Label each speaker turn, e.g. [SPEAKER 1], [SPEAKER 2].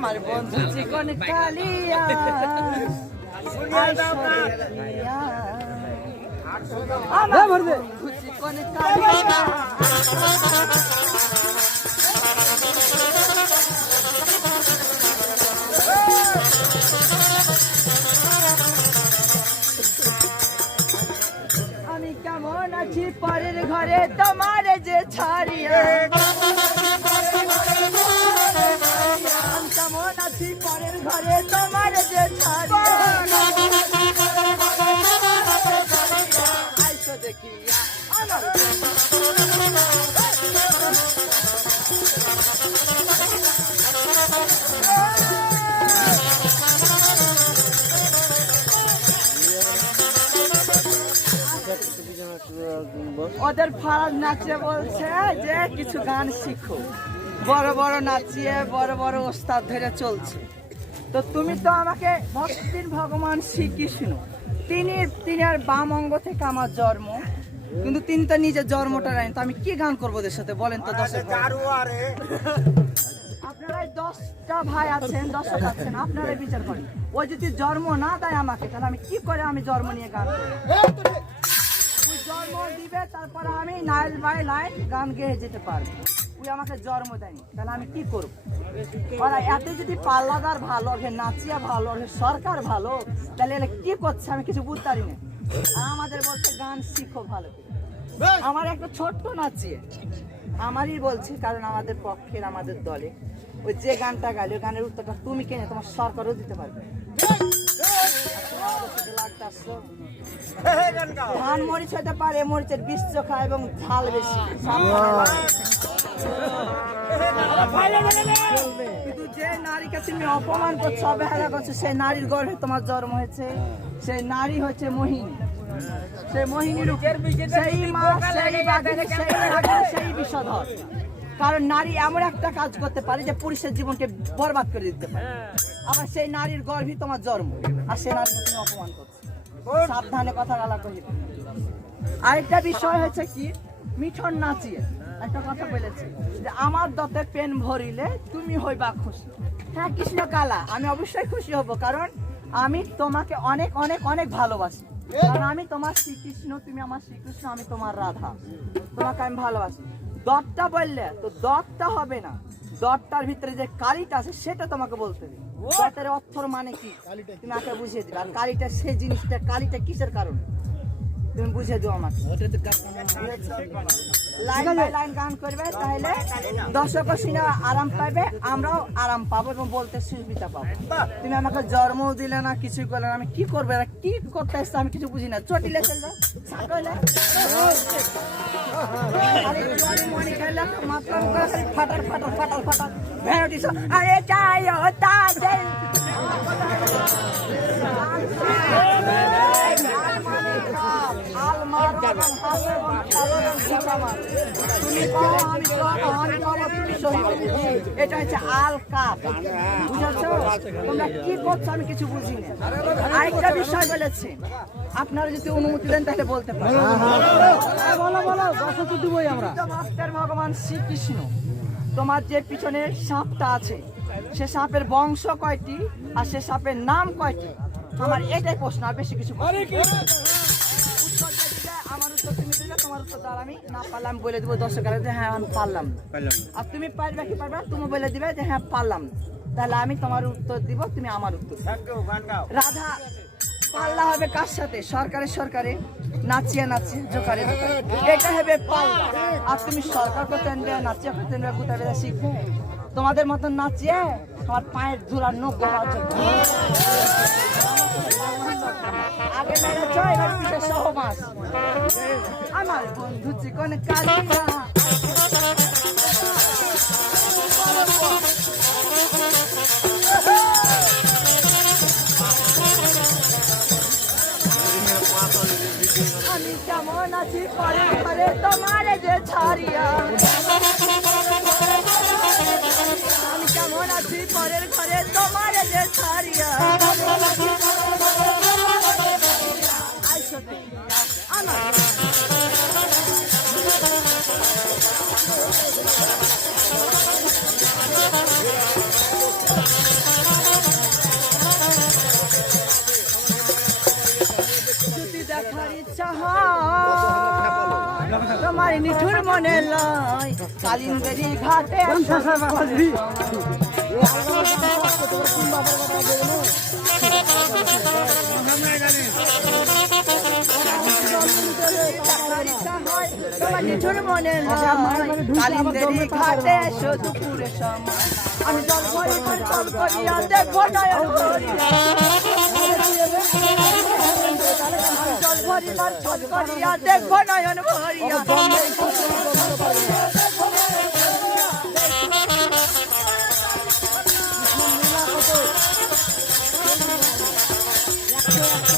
[SPEAKER 1] আমার বন্ধু চিকন কালিয়া। চিকন আমি কেমন আছি পরের ঘরে তোমার যে ছাড়িয়া। আছি পরের ঘরে তোমার যে ছাড়িয়া আইসো দেখিয়া আমার ওদের ফারাজ নাচে বলছে যে কিছু গান শিখো। বড় বড় নাচিয়ে, বড় বড় ওস্তাদ ধরে চলছে। তো তুমি তো আমাকে ভক্তির ভগবান শ্রীকৃষ্ণ। তিনি তিনি আর বাম অঙ্গ থেকে আমার জন্ম। কিন্তু তিনি তো নিজের জন্মটা নেন তো আমি কি গান করব ওদের সাথে? বলেন তো ভাই। আপনারা দশটা ভাই আছেন, দর্শক আছেন, আপনারাই বিচার করেন। ওই যদি জন্ম না দেয় আমাকে, তাহলে আমি কি করে আমি জন্ম নিয়ে গান জন্ম দিবে, তারপরে আমি লাইন বাই লাইন গান গেয়ে যেতে পারব। ওই আমাকে জন্ম দেয়নি, তাহলে আমি কি করব? ওরা এত যদি পাল্লাদার ভালো ওকে নাচিয়া ভালো ওকে সরকার ভালো, তাহলে এরা কি করছে আমি কিছু বুঝতে পারি না। আর আমাদের বলছে গান শিখো ভালো আমার একটা ছোট্ট নাচিয়ে, আমারই বলছে, কারণ আমাদের পক্ষের, আমাদের দলে। ওই যে গানটা গাইলে, গানের উত্তরটা তুমি কেনে, তোমার সরকারও দিতে পারবে। ধান মরিচ হতে পারে মরিচের বিষ চোখা এবং ঝাল বেশি। অপমান করছ, অবহেলা করছ, সেই নারীর গর্ভে তোমার জন্ম হয়েছে। সেই নারী হচ্ছে মোহিনী। সেই মোহিনীর সেই মা, সেই সেই বিষধর। কারণ নারী এমন একটা কাজ করতে পারে যে পুরুষের জীবনকে বরবাদ করে দিতে পারে। আবার সেই নারীর গর্ভে তোমার জন্ম, আর সেই নারীকে তুমি অপমান করছ। সাবধানে কথা গালা কহিবে আরেকটা বিষয় হচ্ছে কি? মিঠন নাচিয়ে একটা কথা বলেছি যে, আমার দতে পেন ভরিলে তুমি হইবা খুশি। হ্যাঁ কৃষ্ণ কালা আমি অবশ্যই খুশি হব, কারণ আমি তোমাকে অনেক অনেক অনেক ভালোবাসি। কারণ আমি তোমার শ্রীকৃষ্ণ তুমি আমার শ্রীকৃষ্ণ আমি তোমার রাধা। তোমাকে আমি ভালোবাসি। দরটা বললে তো দরটা হবে না। দরটার ভিতরে যে কালিটা আছে সেটা তোমাকে বলতে হবে। অর্থর মানে কি? তুমি আগে বুঝিয়ে দিবে। আর কালিটা সেই জিনিসটা কালিটা কিসের কারণে? তুমি বুঝিয়ে দিও আমাকে। লাইন বাই লাইন গান করবে, তাহলে দর্শক শুনে আরাম পাবে, আমরাও আরাম পাবো এবং বলতে সুবিধা পাবো। তুমি আমাকে জন্ম দিলে না, কিছুই করলে না, আমি কি করব? এরা কি করতে এসছে আমি কিছু বুঝি না। চটিলে চলবে সাকলে খালি জোয়ারি মনি করে খালি ফাটার ফাটার ফাটার ফাটার তাই এটা হচ্ছে আল কাপ বুঝেছ? তোমরা কি করছ আমি কিছু বুঝি না আরেকটা বিষয় বলেছে। আপনারা যদি অনুমতি দেন তাহলে বলতে পারেন। বলো বলো দর্শক দিবই আমরা। ভগবান শ্রীকৃষ্ণ তোমার যে পিছনে সাপটা আছে সে সাপের বংশ কয়টি আর সে সাপের নাম কয়টি? আমার এটাই প্রশ্ন আর বেশি কিছু দিলে তুমি দিলে তোমার উত্তর আমি না বলে দেবো দর্শকের যে হ্যাঁ আমি পারলাম। আর তুমি পারবে কি পারবে তুমি বলে দিবে যে হ্যাঁ পারলাম। তাহলে আমি তোমার উত্তর দিব তুমি আমার উত্তর। রাধা পাল্লা হবে কার সাথে? সরকারের সরকারে। নাচিয়ে নাচিয়ে জোকারে। এটা হবে পাল্লা আর তুমি সরকার করতে আনবে নাচিয়ে করতে আনবে কোথায় বেলা শিখবে। তোমাদের মতন নাচিয়ে তোমার পায়ের ধুলার নখ আগে মেরেছ এবার পিঠে সহবাস আমার বন্ধু চিকন কালিয়া আমি কেমন আছি পরে পরে তোমার যে ছাড়িয়া আমি কেমন আছি পরের ঘরে? তোমার যে ছাড়িয়া। তোমার নিঠুর মনে লয়। আমি জল করিয়া দেখব নয়ন পরিবার ছল করিয়া দেখব নয়ন ভরিয়া Yeah.